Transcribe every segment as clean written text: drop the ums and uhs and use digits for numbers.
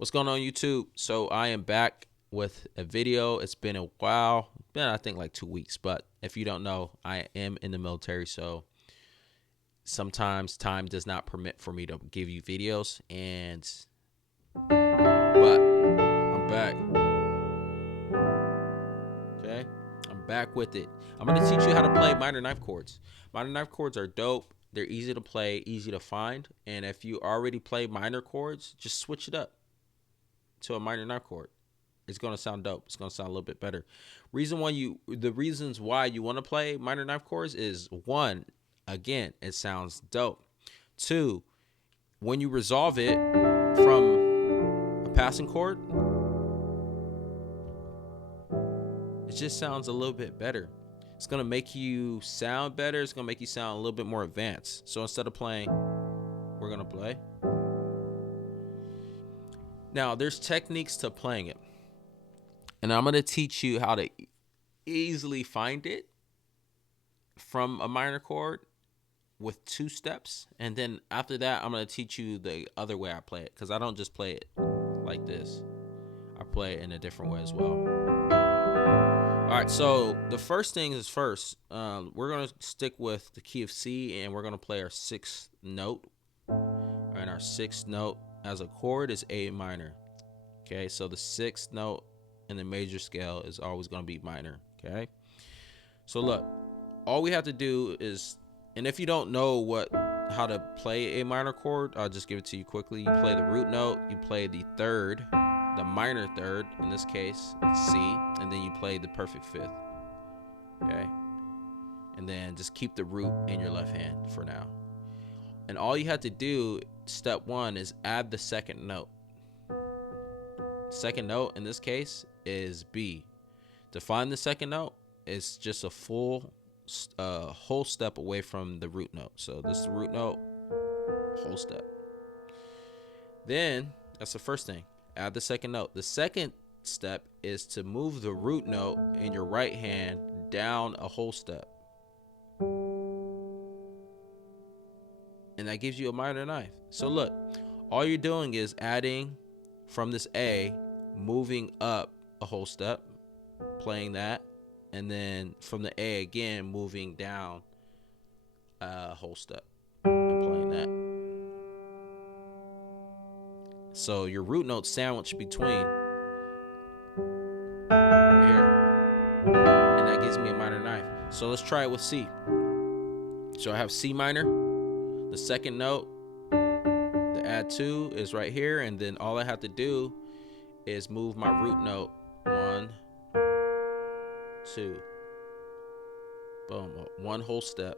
What's going on, YouTube? So I am back with a video. It's been a while, been I think like 2 weeks, but if you don't know, I am in the military, so sometimes time does not permit for me to give you videos, but I'm back. Okay, I'm back with it. I'm gonna teach you how to play minor ninth chords. Minor ninth chords are dope. They're easy to play, easy to find, and if you already play minor chords, just switch it up to a minor ninth chord. It's gonna sound dope. It's gonna sound a little bit better. The reasons why you want to play minor ninth chords is, one, again, it sounds dope. Two, when you resolve it from a passing chord, it just sounds a little bit better. It's gonna make you sound better. It's gonna make you sound a little bit more advanced. So instead of playing, we're gonna play. Now, there's techniques to playing it, and I'm gonna teach you how to easily find it from a minor chord with 2 steps, and then after that I'm going to teach you the other way I play it, because I don't just play it like this. I play it in a different way as well. All right, so the first thing is first, we're going to stick with the key of C, and we're going to play our 6th note, and our 6th note as a chord is A minor. Okay, so the 6th note in the major scale is always going to be minor. Okay, so look, all we have to do is, and if you don't know how to play a minor chord, I'll just give it to you quickly. You play the root note, you play the third, the minor third, in this case, C, and then you play the perfect fifth. Okay? And then just keep the root in your left hand for now. And all you have to do, step 1, is add the 2nd note. 2nd note in this case is B. To find the 2nd note, it's just a whole step away from the root note. So this is the root note, whole step. Then that's the first thing. Add the 2nd note. The 2nd step is to move the root note in your right hand down a whole step, and that gives you a minor ninth. So look, all you're doing is adding from this A, moving up a whole step, playing that, and then from the A again, moving down a whole step and playing that. So your root note sandwiched between right here, and that gives me a minor ninth. So let's try it with C. So I have C minor, the 2nd note, the add 2 is right here, and then all I have to do is move my root note 1, 2, boom, 1 whole step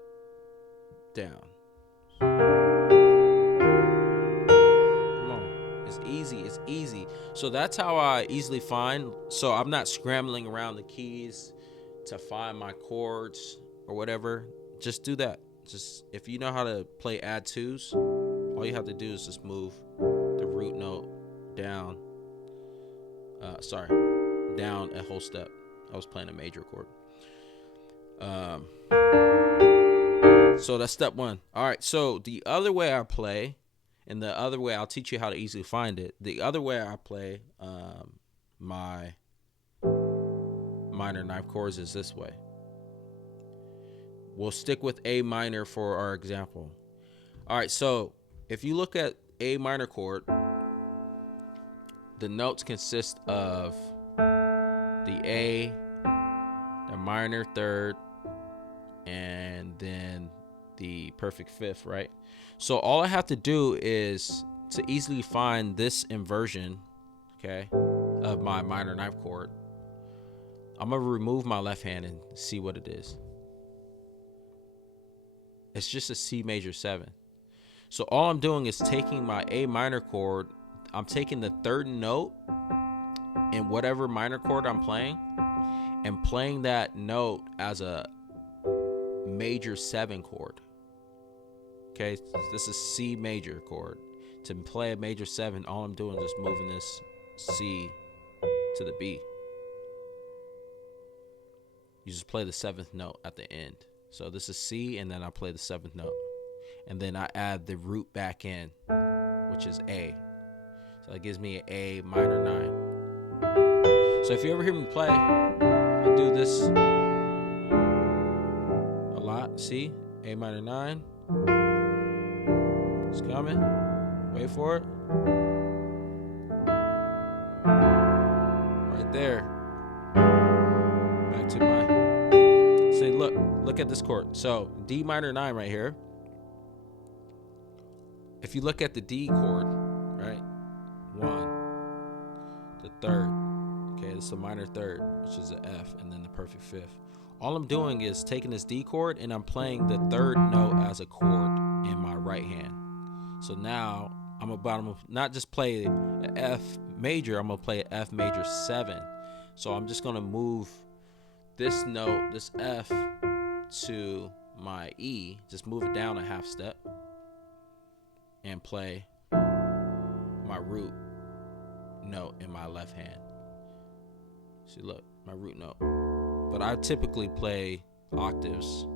down. Come on, it's easy, it's easy. So that's how I easily find. So I'm not scrambling around the keys to find my chords or whatever. Just do that. Just, if you know how to play add 2s, all you have to do is just move the root note down. Down a whole step. I was playing a major chord. So that's step 1. All right, so the other way I play, and the other way I'll teach you how to easily find it. The other way I play my minor ninth chords is this way. We'll stick with A minor for our example. All right, so if you look at A minor chord, the notes consist of the A, the minor third, and then the perfect fifth, right? So all I have to do is to easily find this inversion, okay, of my minor ninth chord. I'm gonna remove my left hand and see what it is. It's just a C major 7. So all I'm doing is taking my A minor chord, I'm taking the 3rd note in whatever minor chord I'm playing, and playing that note as a major 7 chord. Okay, this is C major chord. To play a major 7, all I'm doing is just moving this C to the B. You just play the 7th note at the end. So this is C, and then I play the 7th note, and then I add the root back in, which is A. So that gives me an A minor 9. So if you ever hear me play, I do this a lot. See? A minor 9. It's coming. Wait for it. Right there. Back to my. Say, look at this chord. So D minor 9 right here. If you look at the D chord, right? 1, the third. Okay, this is a minor third, which is an F, and then the perfect fifth. All I'm doing is taking this D chord and I'm playing the third note as a chord in my right hand. So now I'm about to not just play an F major, I'm gonna play an F major 7. So I'm just gonna move this note, this F, to my E, just move it down a half step and play my root note in my left hand. See, look, my root note. But I typically play octaves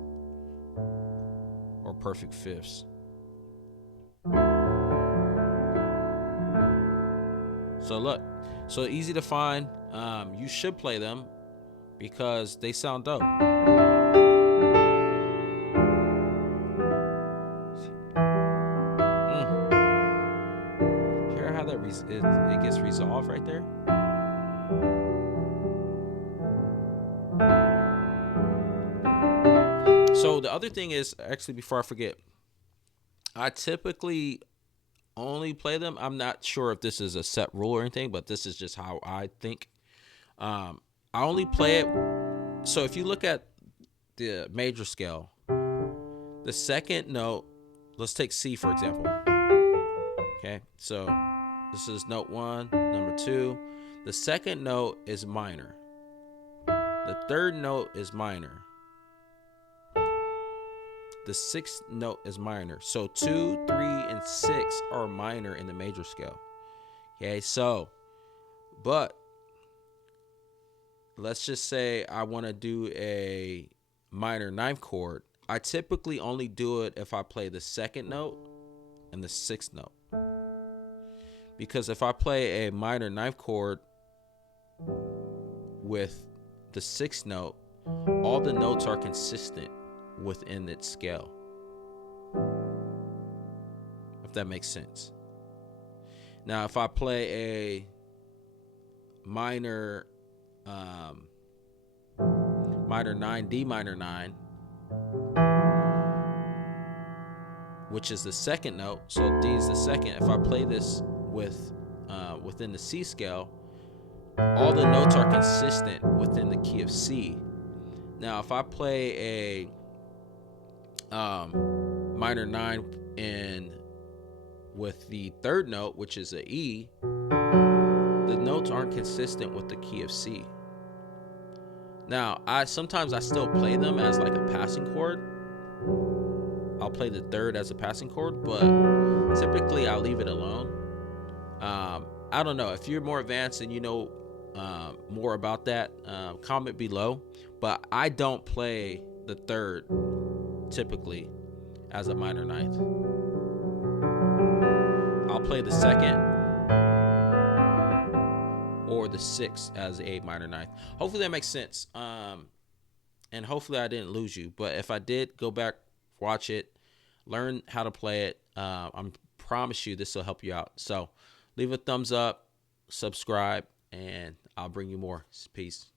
or perfect fifths. So look, so easy to find. You should play them because they sound dope. Hear how that it gets resolved right there? So the other thing is, actually, before I forget, I typically only play them. I'm not sure if this is a set rule or anything, but this is just how I think. I only play it. So if you look at the major scale, the second note, let's take C for example. Okay, so this is note 1, number 2. The second note is minor. The third note is minor. The sixth note is minor. So 2, 3, and 6 are minor in the major scale. Okay, so, but let's just say I want to do a minor 9th chord. I typically only do it if I play the second note and the 6th note. Because if I play a minor 9th chord with the 6th note, all the notes are consistent within its scale. If that makes sense. Now, if I play a minor 9, D minor 9, which is the second note, so D is the second. If I play this within the C scale, all the notes are consistent within the key of C. Now, if I play a minor 9 with the third note, which is a E, the notes aren't consistent with the key of C. Now, sometimes I still play them as like a passing chord. I'll play the third as a passing chord, but typically I'll leave it alone. I don't know. If you're more advanced and you know more about that, comment below. But I don't play the third typically as a minor 9th. I'll play the second or the 6th as a minor 9th. Hopefully that makes sense. And hopefully I didn't lose you. But if I did, go back, watch it, learn how to play it. I promise you this will help you out. So leave a thumbs up, subscribe, and I'll bring you more. Peace.